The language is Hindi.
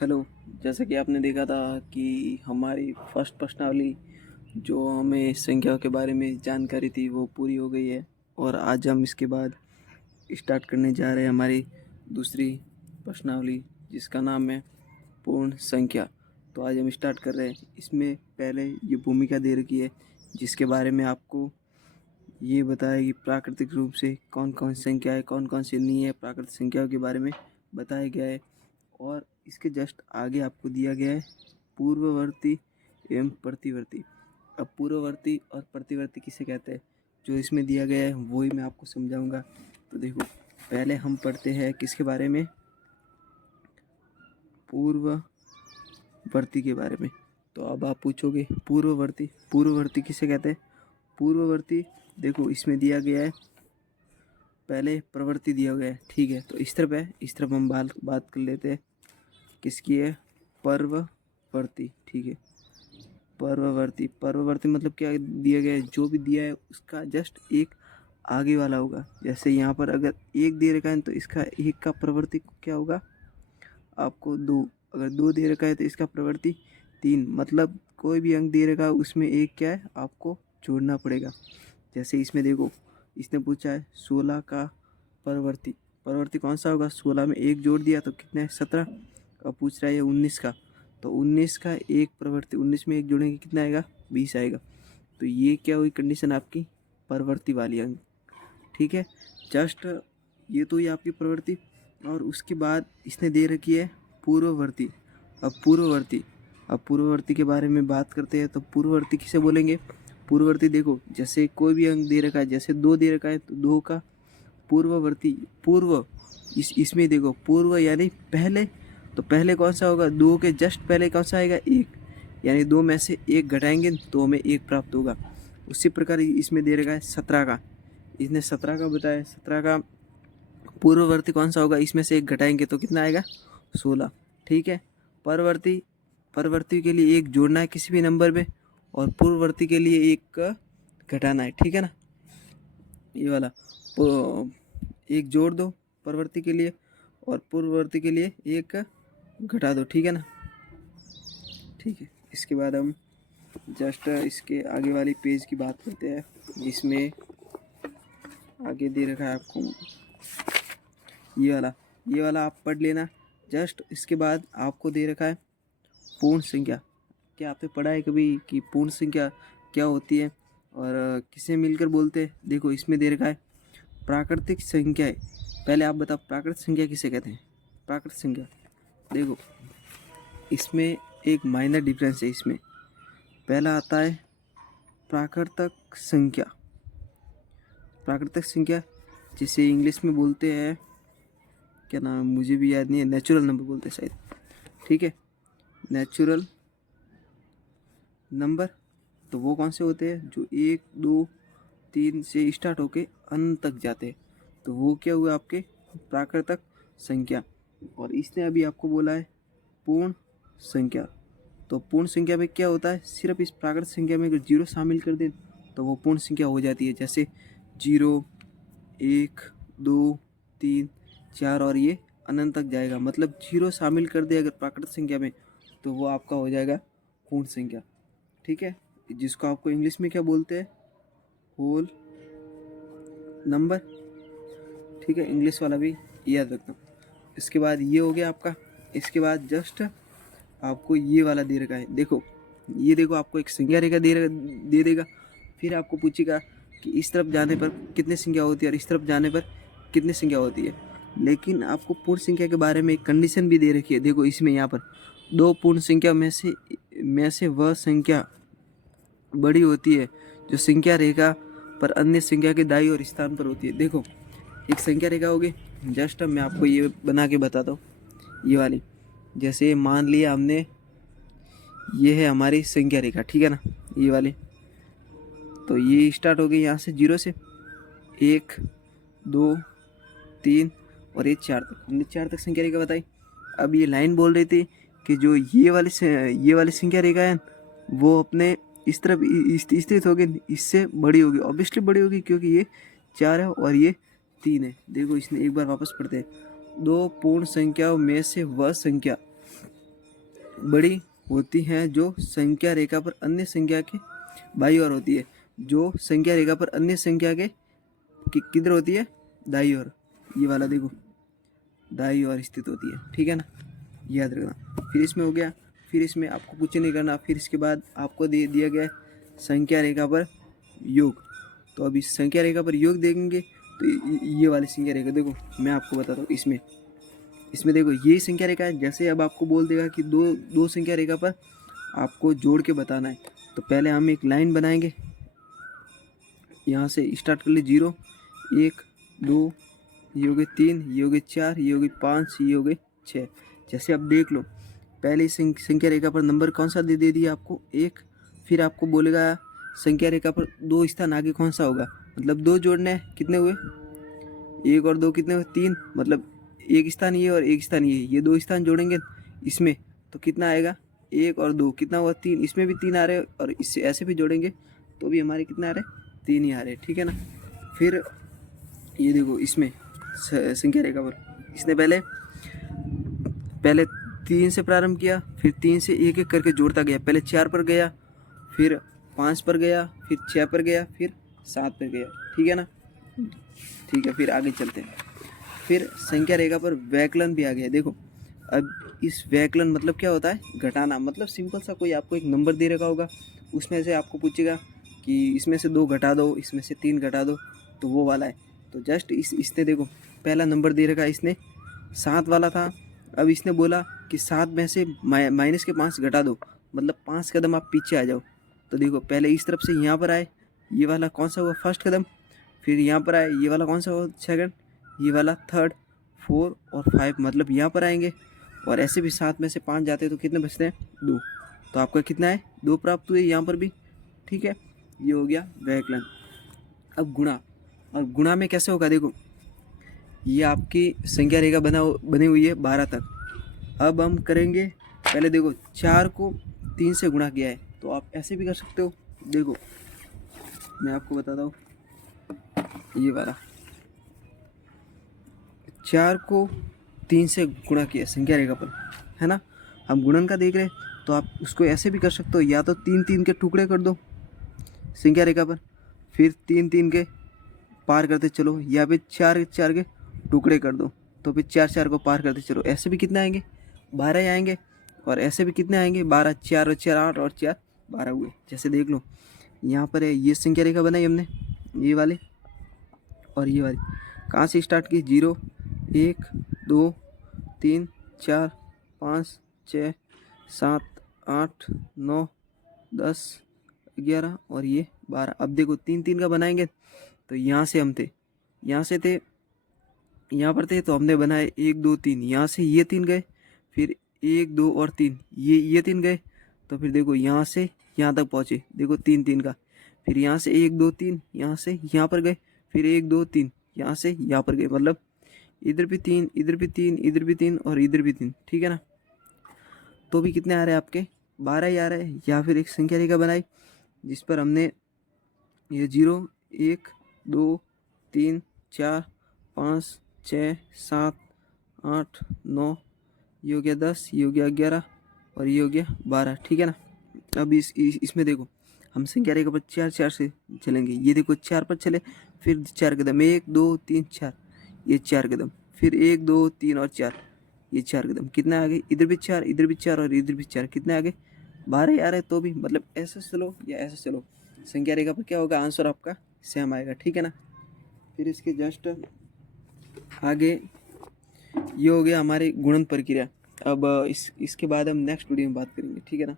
हेलो। जैसा कि आपने देखा था कि हमारी फर्स्ट प्रश्नावली जो हमें संख्याओं के बारे में जानकारी थी वो पूरी हो गई है और आज हम इसके बाद स्टार्ट करने जा रहे हैं हमारी दूसरी प्रश्नावली जिसका नाम है पूर्ण संख्या। तो आज हम स्टार्ट कर रहे हैं। इसमें पहले ये भूमिका दे रखी है जिसके बारे में आपको ये बताया कि प्राकृतिक रूप से कौन कौन सी संख्या है, कौन कौन सी नहीं है। प्राकृतिक संख्याओं के बारे में बताया गया है और इसके जस्ट आगे आपको दिया गया है पूर्ववर्ती एवं प्रतिवर्ती। अब पूर्ववर्ती और प्रतिवर्ती किसे कहते हैं जो इसमें दिया गया है वही मैं आपको समझाऊंगा। तो देखो, पहले हम पढ़ते हैं किसके बारे में, पूर्ववर्ती के बारे में। तो अब आप पूछोगे पूर्ववर्ती पूर्ववर्ती किसे कहते हैं। पूर्ववर्ती देखो इसमें दिया गया है, पहले प्रवृत्ति दिया गया है, ठीक है। तो इस तरफ है, इस तरफ हम बात कर लेते हैं किसकी है, पर्ववर्ती, ठीक है। पर्ववर्ती पर्ववर्ती मतलब क्या दिया गया है, जो भी दिया है उसका जस्ट एक आगे वाला होगा। जैसे यहाँ पर अगर एक दे रखा है तो इसका एक का प्रवृत्ति क्या होगा आपको दो। अगर दो दे रखा है तो इसका प्रवृत्ति तीन। मतलब कोई भी अंक दे रखा है उसमें एक क्या है आपको जोड़ना पड़ेगा। जैसे इसमें देखो, इसने पूछा है 16 का परवर्ती, परवर्ती कौन सा होगा। 16 में एक जोड़ दिया तो कितना है 17। अब पूछ रहा है 19 का, तो 19 का एक प्रवृत्ति, 19 में एक जोड़ेंगे कितना आएगा 20 आएगा। तो ये क्या हुई कंडीशन आपकी परवर्ती वाली अंक, ठीक है। जस्ट ये तो ये आपकी प्रवृत्ति और उसके बाद इसने दे रखी है पूर्ववर्ती। अब पूर्ववर्ती के बारे में बात करते हैं। तो पूर्ववर्ती किसे बोलेंगे। पूर्ववर्ती देखो, जैसे कोई भी अंक दे रखा है, जैसे दो दे रखा है तो दो का पूर्ववर्ती, पूर्व इसमें देखो पूर्व यानी पहले। तो पहले कौन सा होगा, दो के जस्ट पहले कौन सा आएगा एक, यानी दो में से एक घटाएंगे तो हमें एक प्राप्त होगा। उसी प्रकार इसमें दे रखा है 17 का, इसने 17 का बताया, 17 का पूर्ववर्ती कौन सा होगा, इसमें से एक घटाएंगे तो कितना आएगा 16, ठीक है। परवर्ती, परवर्ती के लिए एक जोड़ना है किसी भी नंबर में और पूर्ववर्ती के लिए एक घटाना है, ठीक है ना। ये वाला एक जोड़ दो परवर्ती के लिए और पूर्ववर्ती के लिए एक घटा दो, ठीक है ना। ठीक है, इसके बाद हम जस्ट इसके आगे वाली पेज की बात करते हैं। इसमें आगे दे रखा है आपको ये वाला आप पढ़ लेना। जस्ट इसके बाद आपको दे रखा है पूर्ण संख्या। क्या आपने पढ़ा है कभी कि पूर्ण संख्या क्या होती है और किसे मिलकर बोलते हैं। देखो इसमें दे रखा है प्राकृतिक संख्याएं। पहले आप बताओ प्राकृतिक संख्या किसे कहते हैं। प्राकृतिक संख्या देखो इसमें एक माइनर डिफरेंस है। इसमें पहला आता है प्राकृतिक संख्या। प्राकृतिक संख्या जिसे इंग्लिश में बोलते हैं, क्या नाम है मुझे भी याद नहीं है, नेचुरल नंबर बोलते हैं शायद, ठीक है। नेचुरल नंबर तो वो कौन से होते हैं जो 1 2 3 से स्टार्ट होके अंत तक जाते हैं। तो वो क्या हुआ आपके प्राकृतिक संख्या। और इसने अभी आपको बोला है पूर्ण संख्या। तो पूर्ण संख्या में क्या होता है, सिर्फ इस प्राकृतिक संख्या में अगर जीरो शामिल कर दें तो वो पूर्ण संख्या हो जाती है। जैसे 0 1 2 3 4 और ये अनंत तक जाएगा। मतलब जीरो शामिल कर दे अगर प्राकृतिक संख्या में तो वो आपका हो जाएगा पूर्ण संख्या, ठीक है। जिसको आपको इंग्लिश में क्या बोलते हैं, होल नंबर, ठीक है। इंग्लिश वाला भी याद रखना। इसके बाद ये हो गया आपका। इसके बाद जस्ट आपको ये वाला दे रखा है। देखो ये देखो आपको एक संख्या रेखा दे देगा। फिर आपको पूछेगा कि इस तरफ जाने पर कितनी संख्या होती है और इस तरफ जाने पर कितनी संख्या होती है। लेकिन आपको पूर्ण संख्या के बारे में एक कंडीशन भी दे रखी है। देखो इसमें यहाँ पर दो पूर्ण संख्या में से वह संख्या बड़ी होती है जो संख्या रेखा पर अन्य संख्या के दाईं ओर स्थान पर होती है। देखो एक संख्या रेखा होगी, जस्ट मैं आपको ये बना के बताता हूँ। ये वाली जैसे मान लिया हमने, ये है हमारी संख्या रेखा, ठीक है ना, ये वाली। तो ये स्टार्ट हो गई यहाँ से 0 से 1 2 3 और ये 4 तक, हमने 4 तक संख्या रेखा बताई। अब ये लाइन बोल रही थी कि जो ये वाली संख्या रेखा है वो अपने इस तरफ स्थित होगी, इससे बड़ी होगी। ऑब्वियसली बड़ी होगी क्योंकि ये 4 है और ये 3 है। देखो इसने एक बार वापस पढ़ते हैं, दो पूर्ण संख्याओं में से वह संख्या बड़ी होती हैं जो संख्या रेखा पर अन्य संख्या के बाई ओर होती है। जो संख्या रेखा पर अन्य संख्या के किधर होती है, दाई ओर। ये वाला देखो दाई ओर स्थित होती है, ठीक है ना, याद रखना। फिर इसमें हो गया, फिर इसमें आपको कुछ नहीं करना। फिर इसके बाद आपको दिया गया है संख्या रेखा पर योग। तो अब इस संख्या रेखा पर योग देखेंगे तो ये वाली संख्या रेखा देखो, मैं आपको बताता हूँ। इसमें देखो ये संख्या रेखा है। जैसे अब आपको बोल देगा कि दो संख्या रेखा पर आपको जोड़ के बताना है, तो पहले हम एक लाइन बनाएंगे। यहाँ से स्टार्ट कर ले 0 1 2, ये हो गए 3, ये हो गए 4, ये हो गए 5, ये हो गए 6। जैसे अब देख लो, पहले संख्या रेखा पर नंबर कौन सा दे दिया आपको, 1। फिर आपको बोलेगा संख्या रेखा पर 2 स्थान आगे कौन सा होगा, मतलब 2 जोड़ने हैं, कितने हुए, 1 और 2 कितने हुए, 3। मतलब एक स्थान ये और एक स्थान ये 2 स्थान जोड़ेंगे इसमें तो कितना आएगा, 1 और 2 कितना हुआ, 3। इसमें भी 3 आ रहे और इससे ऐसे भी जोड़ेंगे तो भी हमारे कितना आ रहे, 3 ही आ रहे, ठीक है ना। फिर ये देखो इसमें संख्या रेखा पर इसने पहले 3 से प्रारंभ किया, फिर 3 से एक एक करके जोड़ता गया। पहले 4 पर गया, फिर 5 पर गया, फिर 6 पर गया, फिर 7 पर गया, ठीक है ना। ठीक है, फिर आगे चलते हैं। फिर संख्या रेखा पर वैकलन भी आ गया। देखो अब इस वैकलन मतलब क्या होता है, घटाना। मतलब सिंपल सा कोई आपको एक नंबर दे रखा होगा, उसमें से आपको पूछेगा कि इसमें से 2 घटा दो, इसमें से 3 घटा दो, तो वो वाला है। तो जस्ट इसने देखो पहला नंबर दे रखा है, इसने 7 वाला था। अब इसने बोला कि 7 में से माइनस के 5 घटा दो, मतलब 5 कदम आप पीछे आ जाओ। तो देखो पहले इस तरफ से यहाँ पर आए, ये वाला कौन सा हुआ, फर्स्ट कदम। फिर यहाँ पर आए, ये वाला कौन सा हुआ, सेकंड। ये वाला थर्ड, 4 और 5, मतलब यहाँ पर आएंगे। और ऐसे भी 7 में से 5 जाते हैं तो कितने बचते हैं, 2। तो आपका कितना है, 2 प्राप्त हुए यहाँ पर भी, ठीक है। ये हो गया वैकलन। अब गुणा, और गुणा में कैसे होगा, देखो ये आपकी संख्या रेखा बनी हुई है 12 तक। अब हम करेंगे, पहले देखो 4 को 3 से गुणा किया है, तो आप ऐसे भी कर सकते हो। देखो मैं आपको बताता हूँ, ये वाला 4 को 3 से गुणा किया संख्या रेखा पर, है ना। हम गुणन का देख रहे हैं, तो आप उसको ऐसे भी कर सकते हो, या तो 3 के टुकड़े कर दो संख्या रेखा पर, फिर 3 के पार करते चलो, या फिर 4 के टुकड़े कर दो, तो फिर 4 को पार करते चलो। ऐसे भी कितने आएंगे, 12 ही आएंगे। और ऐसे भी कितने आएंगे, 12, 4 और 4 8 और 4 12 हुए। जैसे देख लो यहाँ पर है, ये संख्या रेखा बनाई हमने, ये वाली और ये वाली। कहाँ से स्टार्ट की, 0 1 2 3 4 5 6 7 8 9 10 11 और ये 12। अब देखो 3 का बनाएंगे, तो यहाँ से हम थे, यहाँ से थे, यहाँ पर थे, तो हमने बनाए 1 2 3। यहाँ से ये 3 गए, फिर 1 2 और 3, ये 3 गए। तो फिर देखो यहाँ से यहाँ तक पहुँचे, देखो 3 का। फिर यहाँ से 1 2 3, यहाँ से यहाँ पर गए, फिर 1 2 3, यहाँ से यहाँ पर गए। मतलब इधर भी 3, इधर भी 3, इधर भी 3 और इधर भी 3, ठीक है ना। तो भी कितने आ रहे हैं आपके, 12 ही आ रहे हैं। या फिर एक संख्या रेखा बनाई जिस पर हमने ये 0 1 2 3 4 5 6 7 8 9, ये हो गया 10, ये हो गया 11 और ये हो गया 12, ठीक है ना। अब इसमें देखो हम संख्या रेखा पर 4 से चलेंगे। ये देखो 4 पर चले, फिर 4 कदम, 1 2 3 4, ये 4 कदम, फिर 1 2 3 और 4, ये 4 कदम। कितने आ गए, इधर भी 4, इधर भी 4 और इधर भी 4, कितने आ गए, 12 आ रहे। तो भी मतलब ऐसे चलो या ऐसे चलो, संख्या रेखा पर क्या होगा, आंसर आपका सेम आएगा, ठीक है ना। फिर इसके जस्ट आगे ये हो गया हमारी गुणन प्रक्रिया। अब इसके बाद हम नेक्स्ट वीडियो में बात करेंगे, ठीक है ना।